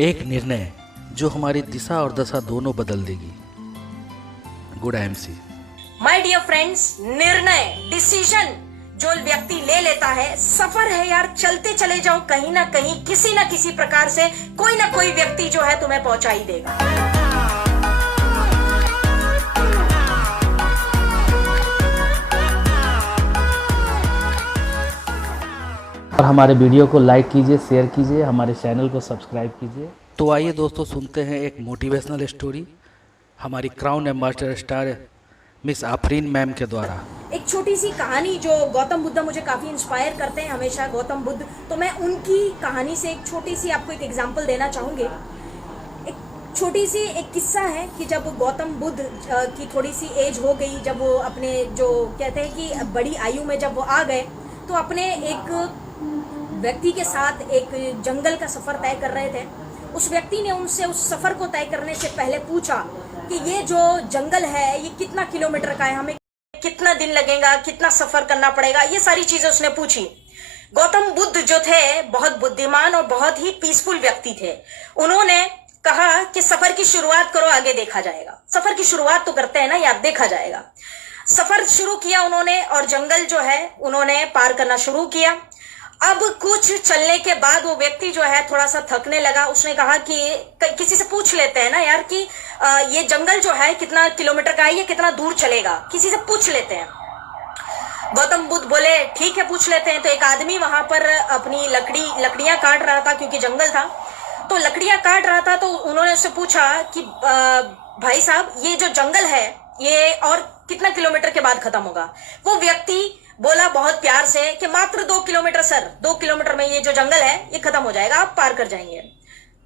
एक निर्णय जो हमारी दिशा और दशा दोनों बदल देगी। Good MC. My dear friends, निर्णय डिसीजन जो व्यक्ति ले लेता है, सफर है यार, चलते चले जाओ, कहीं ना कहीं किसी ना किसी प्रकार से कोई ना कोई व्यक्ति जो है तुम्हें पहुंचा ही देगा। और हमारे वीडियो को लाइक कीजिए, शेयर कीजिए, हमारे चैनल को सब्सक्राइब कीजिए। तो आइए दोस्तों, सुनते हैं एक मोटिवेशनल स्टोरी हमारी crown ambassador star miss Afreen ma'am के द्वारा। एक छोटी सी कहानी जो गौतम बुद्ध मुझे काफ़ी इंस्पायर करते हैं हमेशा, गौतम बुद्ध, तो मैं उनकी कहानी से एक छोटी सी आपको एक एग्जांपल देना चाहूँगी। एक छोटी सी एक किस्सा है कि जब गौतम बुद्ध की थोड़ी सी एज हो गई, जब वो अपने जो कहते हैं कि बड़ी आयु में जब वो आ गए, तो अपने एक व्यक्ति के साथ एक जंगल का सफ़र तय कर रहे थे। उस व्यक्ति ने उनसे उस सफ़र को तय करने से पहले पूछा कि ये जो जंगल है ये कितना किलोमीटर का है, हमें कितना दिन लगेगा, कितना सफ़र करना पड़ेगा, ये सारी चीज़ें उसने पूछी। गौतम बुद्ध जो थे बहुत बुद्धिमान और बहुत ही पीसफुल व्यक्ति थे। उन्होंने कहा कि सफ़र की शुरुआत करो, आगे देखा जाएगा। सफ़र की शुरुआत तो करते हैं ना यार, देखा जाएगा। सफ़र शुरू किया उन्होंने और जंगल जो है उन्होंने पार करना शुरू किया। अब कुछ चलने के बाद वो व्यक्ति जो है थोड़ा सा थकने लगा। उसने कहा कि किसी से पूछ लेते हैं ना यार कि ये जंगल जो है कितना किलोमीटर का है, ये कितना दूर चलेगा, किसी से पूछ लेते हैं। गौतम बुद्ध बोले ठीक है, पूछ लेते हैं। तो एक आदमी वहां पर अपनी लकड़ियां काट रहा था, क्योंकि जंगल था तो लकड़ियां काट रहा था। तो उन्होंने उससे पूछा कि भाई साहब, ये जो जंगल है ये और कितना किलोमीटर के बाद खत्म होगा? वो व्यक्ति बोला बहुत प्यार से कि मात्र 2 किलोमीटर सर, 2 किलोमीटर में ये जो जंगल है ये खत्म हो जाएगा, आप पार कर जाएंगे।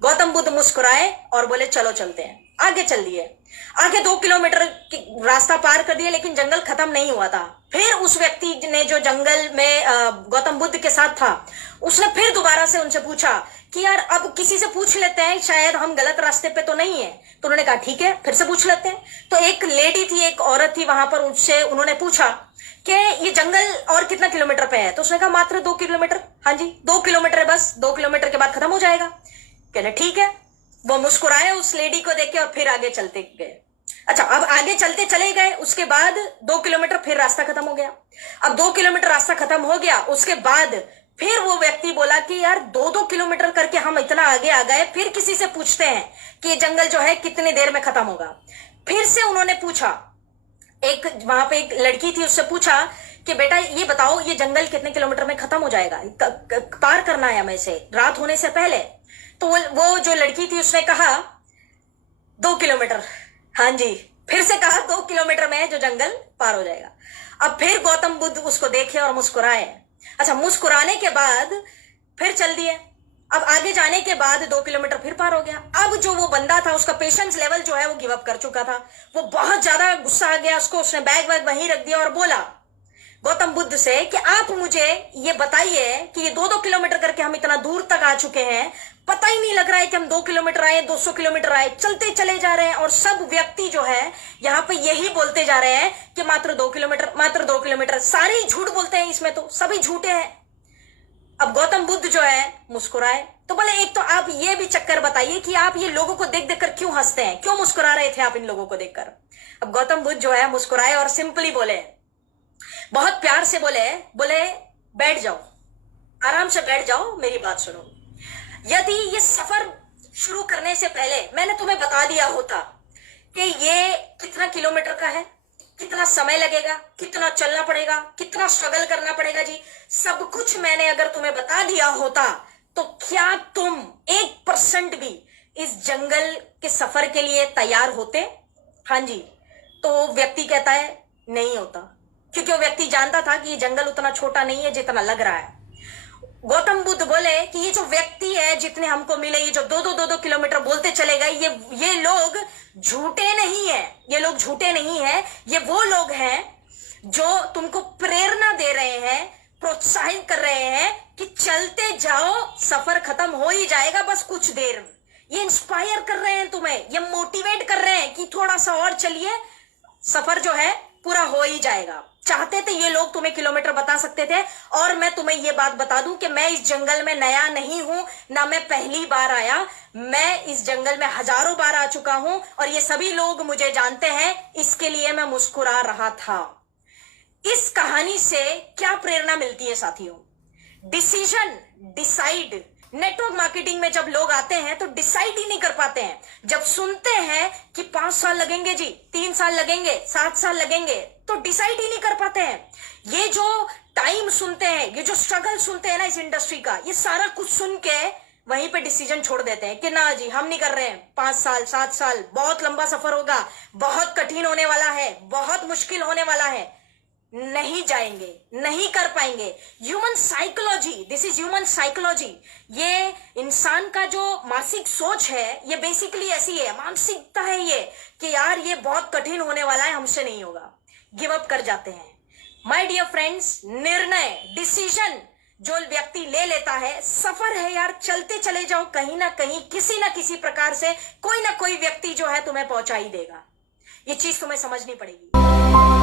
गौतम बुद्ध मुस्कुराए और बोले चलो चलते हैं। आगे चल दिए। आगे 2 किलोमीटर रास्ता पार कर दिया, लेकिन जंगल खत्म नहीं हुआ था। फिर उस व्यक्ति ने जो जंगल में गौतम बुद्ध के साथ था, उसने फिर दोबारा से उनसे पूछा कि यार अब किसी से पूछ लेते हैं, शायद हम गलत रास्ते पे तो नहीं है। तो उन्होंने कहा ठीक है, फिर से पूछ लेते हैं। तो एक लेडी थी, एक औरत थी वहां पर, उससे उन्होंने पूछा कि ये जंगल और कितना किलोमीटर पे है? तो उसने कहा मात्र 2 किलोमीटर। हाँ जी, 2 किलोमीटर है बस, 2 किलोमीटर के बाद खत्म हो जाएगा। कहने ठीक है। वो मुस्कुराए उस लेडी को देख के और फिर आगे चलते गए। अच्छा, अब आगे चलते चले गए, उसके बाद 2 किलोमीटर फिर रास्ता खत्म हो गया। अब 2 किलोमीटर रास्ता खत्म हो गया, उसके बाद फिर वो व्यक्ति बोला कि यार 2-2 किलोमीटर करके हम इतना आगे आ गए, फिर किसी से पूछते हैं कि ये जंगल जो है कितनी देर में खत्म होगा। फिर से उन्होंने पूछा, एक वहां पे एक लड़की थी, उससे पूछा कि बेटा ये बताओ ये जंगल कितने किलोमीटर में खत्म हो जाएगा, पार करना है हमें से रात होने से पहले। तो वो जो लड़की थी उसने कहा 2 किलोमीटर। हाँ जी, फिर से कहा 2 किलोमीटर में जो जंगल पार हो जाएगा। अब फिर गौतम बुद्ध उसको देखे और मुस्कुराए। अच्छा, मुस्कुराने के बाद फिर चल दिए। अब आगे जाने के बाद 2 किलोमीटर फिर पार हो गया। अब जो वो बंदा था उसका पेशेंस लेवल जो है वो गिव अप कर चुका था। वो बहुत ज्यादा गुस्सा आ गया उसको। उसने बैग वैग वहीं रख दिया और बोला गौतम बुद्ध से कि आप मुझे ये बताइए कि ये 2-2 किलोमीटर करके हम इतना दूर तक आ चुके हैं, पता ही नहीं लग रहा है कि हम 2 किलोमीटर आए, 200 किलोमीटर आए, चलते चले जा रहे हैं। और सब व्यक्ति जो है यहाँ पे यही बोलते जा रहे हैं कि मात्र 2 किलोमीटर, मात्र 2 किलोमीटर। सारे ही झूठ बोलते हैं, इसमें तो सभी झूठे हैं। अब गौतम बुद्ध जो है मुस्कुराए। तो बोले एक तो आप ये भी चक्कर बताइए कि आप ये लोगों को देख देख कर क्यों हंसते हैं, क्यों मुस्कुरा रहे थे आप इन लोगों को देखकर? अब गौतम बुद्ध जो है मुस्कुराए और सिंपली बोले, बहुत प्यार से बोले बैठ जाओ, आराम से बैठ जाओ, मेरी बात सुनो। यदि ये सफर शुरू करने से पहले मैंने तुम्हें बता दिया होता कि ये कितना किलोमीटर का है, कितना समय लगेगा, कितना चलना पड़ेगा, कितना स्ट्रगल करना पड़ेगा, जी सब कुछ मैंने अगर तुम्हें बता दिया होता, तो क्या तुम 1% भी इस जंगल के सफर के लिए तैयार होते? हाँ जी। तो व्यक्ति कहता है नहीं होता, क्योंकि वो व्यक्ति जानता था कि ये जंगल उतना छोटा नहीं है जितना लग रहा है। गौतम बुद्ध बोले कि ये जो व्यक्ति है जितने हमको मिले, ये जो 2-2 किलोमीटर बोलते चले गए, ये लोग झूठे नहीं है, ये लोग झूठे नहीं है, ये वो लोग हैं जो तुमको प्रेरणा दे रहे हैं, प्रोत्साहित कर रहे हैं कि चलते जाओ, सफर खत्म हो ही जाएगा बस कुछ देर में। ये इंस्पायर कर रहे हैं तुम्हें, ये मोटिवेट कर रहे हैं कि थोड़ा सा और चलिए, सफर जो है पूरा हो ही जाएगा। चाहते थे ये लोग तुम्हें किलोमीटर बता सकते थे। और मैं तुम्हें ये बात बता दूं कि मैं इस जंगल में नया नहीं हूं, ना मैं पहली बार आया। मैं इस जंगल में हजारों बार आ चुका हूं और ये सभी लोग मुझे जानते हैं, इसके लिए मैं मुस्कुरा रहा था। इस कहानी से क्या प्रेरणा मिलती है साथियों? Decision, decide. नेटवर्क मार्केटिंग में जब लोग आते हैं तो डिसाइड ही नहीं कर पाते हैं। जब सुनते हैं कि 5 साल लगेंगे जी, 3 साल लगेंगे, 7 साल लगेंगे, तो डिसाइड ही नहीं कर पाते हैं। ये जो टाइम सुनते हैं, ये जो स्ट्रगल सुनते हैं ना इस इंडस्ट्री का, ये सारा कुछ सुन के वहीं पे डिसीजन छोड़ देते हैं कि ना जी हम नहीं कर रहे हैं। 5 साल 7 साल बहुत लंबा सफर होगा, बहुत कठिन होने वाला है, बहुत मुश्किल होने वाला है, नहीं जाएंगे, नहीं कर पाएंगे। Human psychology, this is human psychology. ये इंसान का जो मानसिक सोच है, ये बेसिकली ऐसी है, मानसिकता है ये कि यार ये बहुत कठिन होने वाला है, हमसे नहीं होगा, गिव अप कर जाते हैं। माय डियर फ्रेंड्स, निर्णय, डिसीजन जो व्यक्ति ले लेता है, सफर है यार, चलते चले जाओ, कहीं ना कहीं किसी ना किसी प्रकार से कोई ना कोई व्यक्ति जो है तुम्हें पहुंचा ही देगा। ये चीज तुम्हें समझनी पड़ेगी।